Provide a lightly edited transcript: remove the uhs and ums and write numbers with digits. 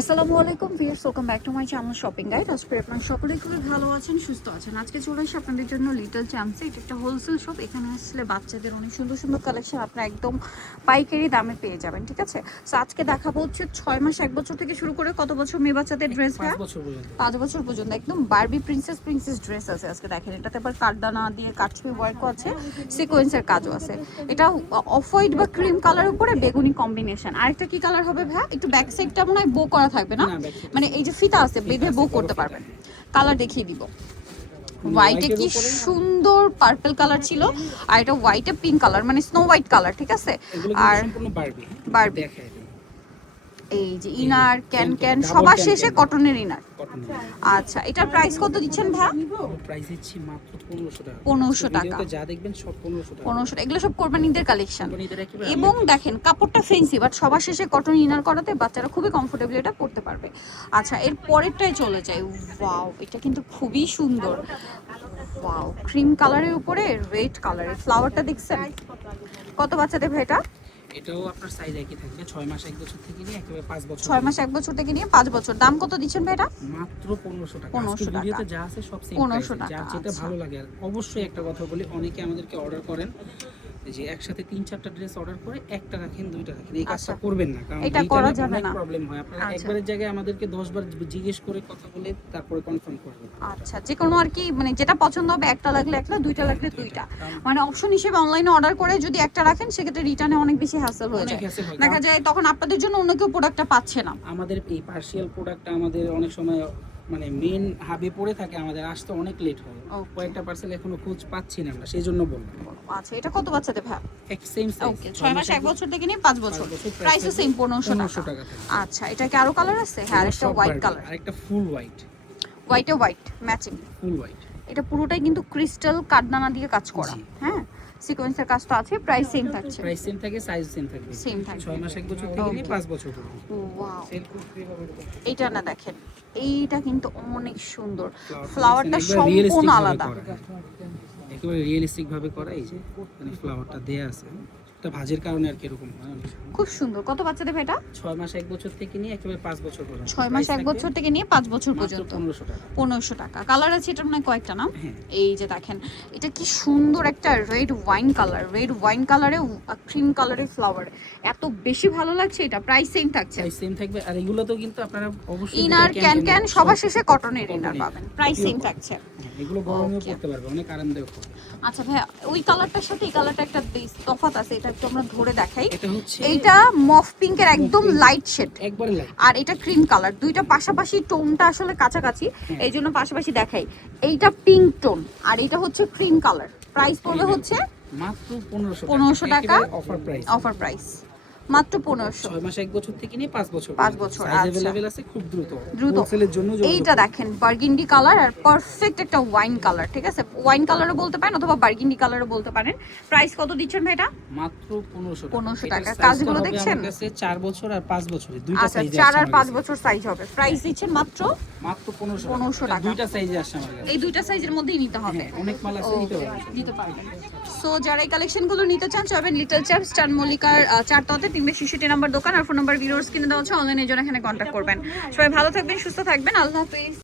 আসসালামু আলাইকুম viewers, welcome back to my channel shopping guide. আজকে আপনারা সকলেই খুবই ভালো আছেন, সুস্থ আছেন। আজকে চলে এসে আপনাদের জন্য লিটল চ্যাম্পসে। এটা একটা হোলসেল শপ। এখানে আসলে বাচ্চাদের অনেক সুন্দর সুন্দর কালেকশন আপনারা একদম পাইকারি দামে পেয়ে যাবেন, ঠিক আছে? সো আজকে দেখাবো হচ্ছে 6 মাস 1 বছর থেকে শুরু করে কত বছর মেয়ে বাচ্চাদের ড্রেস? 5 বছর পর্যন্ত একদম বারবি প্রিন্সেস ড্রেস আছে। আজকে দেখেন, এটাতে আবার কাঠদানা দিয়ে কাটছবি ওয়ার্কও আছে, সিকোয়েন্সের কাজও আছে। এটা অফ হোয়াইট বা ক্রিম কালার উপরে বেগুনি কম্বিনেশন। আরেকটা কি কালার হবে ভাই? একটু ব্যাক সাইডটা মনে হয় বো করা থাকবে না, মানে এই যে ফিতা আছে বেঁধে বো করতে পারবেন। কালার দেখিয়ে দিব। হোয়াইটে কি সুন্দর পার্পল কালার ছিল, আর এটা হোয়াইটে পিঙ্ক কালার, মানে স্নো হোয়াইট কালার, ঠিক আছে? আর বারবি এই যে ইনার ক্যান সবার শেষে কটনের ইনার। আচ্ছা, এটার প্রাইস কত দিচ্ছেন ভাই? প্রাইস দিচ্ছি মাত্র 1500 টাকা। যা দেখবেন সব 1500 টাকা। 1500 এগুলো সব কোরবানিদের কালেকশন। এবং দেখেন কাপড়টা ফেন্সি, বাট সবার শেষে কটন ইনার করাতে বাচ্চারা খুবই কমফোর্টেবল এটা পরতে পারবে। আচ্ছা, এর পরেরটাই চলে যাই। ওয়াও, এটা কিন্তু খুবই সুন্দর। ওয়াও, ক্রিম কালারের উপরে রেড কালারের ফ্লাওয়ারটা দেখছেন? কত বাচ্চাদের ভাই এটা? এটাও আপনার সাইজ একই থাকবে। 6 মাস 1 বছর থেকে নিয়ে একেবারে 5 বছর। 6 মাস 1 বছর থেকে নিয়ে 5 বছর। দাম কত দিচ্ছেন ভাই এটা? মাত্র 1500 টাকা। 1500 টাকা। ভিডিওতে যা আছে সব সেম 1500 প্রাইস। টাকা। যার যেটা আচ্ছা। ভালো লাগে। আর অবশ্যই একটা কথা বলি, অনেকে আমাদেরকে অর্ডার করেন যে একসাথে 3-4টা ড্রেস অর্ডার করে একটা রাখেন 2টা রাখেন। এই কাজটা করবেন না, কারণ এটা করা যাবে না। প্রবলেম হয়। আপনারা আচ্ছা। একবারের জায়গায় আমাদেরকে 10 বার জিজ্ঞেস করে কথা বলে তারপরে কনফার্ম করবেন। আচ্ছা, যে কোনো আর কি, মানে যেটা পছন্দ হবে, একটা লাগলে একটা, দুইটা লাগলে দুইটা, মানে অপশন হিসেবে অনলাইনে অর্ডার করে যদি একটা রাখেন সেক্ষেত্রে রিটার্নে অনেক বেশি হ্যাসেল হয়ে যায়। দেখা যায় তখন আপনাদের জন্য অন্য কেউ প্রোডাক্টটা পাচ্ছে না। আমাদের এই পার্সিয়াল প্রোডাক্টটা আমাদের অনেক সময় মানে মেন হাবে পড়ে থাকে, আমাদের আসতে অনেক লেট হয়। কয়েকটা পার্সেল এখনো খোঁজ পাচ্ছি না আমরা, সেই জন্য বলবো। আচ্ছা, এটা কত বাচ্চাদের ভাই? এক সেম সাইজ। ওকে, 6 মাস 1 বছর থেকে নিয়ে 5 বছর। প্রাইসও সেম 1500 টাকা। আচ্ছা, এটা কি আরো কালার আছে? হ্যাঁ, আরেকটা হোয়াইট কালার, আরেকটা ফুল হোয়াইট। হোয়াইটে হোয়াইট ম্যাচিং ফুল হোয়াইট। এটা পুরোটাই কিন্তু ক্রিস্টাল কাঠদানা দিয়ে কাজ করা। হ্যাঁ, সিকোয়েন্সের কাজ তো আছে। প্রাইস সেম থাকছে? প্রাইস সেম থাকে, সাইজ সেম থাকবে। সেম থাকবে। 6 মাস 1 বছর থেকে নিয়ে 5 বছর পর্যন্ত। ওয়াও, এটা না দেখেন, এইটা কিন্তু অনেক সুন্দর। ফ্লাওয়ারটা সম্পূর্ণ আলাদা, একেবারে রিয়েলিস্টিক ভাবে করা। এই যে মানে ফ্লাওয়ারটা দেয়া আছে, এটা ভাঁজের কারণে আর কি এরকম হয়। খুব সুন্দর। কত বাচ্চাদের ভাই এটা? 6 মাস 1 বছর থেকে নিয়ে একেবারে 5 বছর পর্যন্ত। 6 মাস 1 বছর থেকে নিয়ে 5 বছর পর্যন্ত 1500 টাকা। 1500 টাকা। কালার আছে এটা মানে কয়েকটা না? এই যে দেখেন, এটা কি সুন্দর একটা red wine colour, red wine কালারে ক্রিম কালারের ফ্লাওয়ার, এত বেশি ভালো লাগছে। এটা প্রাইস সেম থাকছে? প্রাইস সেম থাকবে। আর এগুলো তো কিন্তু আপনারা অবশ্যই ইনার ক্যান সবার শেষে কটনের ইনার পাবেন। প্রাইস সেম থাকছে। এগুলো গরমেও পড়তে পারবে, অনেক আরামদায়ক হবে। আচ্ছা ভাই, ওই কালারটার সাথে এই কালারটা একটা বেশ তফাৎ আছে, এটা একটু আমরা ধরে দেখাই। এটা হচ্ছে এইটা মফ পিঙ্কের একদম লাইট শেড, একবারে লাইট, আর এটা ক্রিম কালার। দুইটা পাশাপাশি, টোনটা আসলে কাছাকাছি, এই জন্য পাশাপাশি দেখাই। এইটা পিঙ্ক টোন আর এটা হচ্ছে ক্রিম কালার। প্রাইস পড়বে হচ্ছে মাত্র 1500 টাকা। Offer price. অফার প্রাইস মাত্র 1500। 6 মাস 1 বছর থেকে নিয়ে 5 বছর। 5 বছর। সাইজ अवेलेबल আছে, খুব দ্রুত দ্রুত হোলসেলের জন্য। এইটা দেখেন, বার্গিন্ডি কালার আর পারফেক্ট একটা ওয়াইন কালার, ঠিক আছে? ওয়াইন কালারও বলতে পারেন অথবা বার্গিন্ডি কালারও বলতে পারেন। প্রাইস কত দিচ্ছেন ভাই এটা? মাত্র 1500 টাকা। কাজগুলো দেখছেন? আমার কাছে 4 বছর আর 5 বছরের দুইটা সাইজ আছে। 4 আর 5 বছর সাইজ হবে। প্রাইস দিচ্ছেন মাত্র 1500 টাকা। দুইটা সাইজে আসছে আমার কাছে। এই দুইটা সাইজের মধ্যেই নিতে হবে। অনেক মাল আছে, নিতে পারবেন। সো যারা এই কালেকশনগুলো নিতে চান, চাইবেন লিটল চ্যাম্পস, স্টার মল্লিকার 4 তলাতে 366 নম্বর দোকান। আর ফোন নাম্বার ভিডিওস কিনে দেওয়া হচ্ছে, অনলাইনে জন্য এখানে কন্ট্যাক্ট করবেন। সবাই ভালো থাকবেন, সুস্থ থাকবেন। আল্লাহ হাফেজ।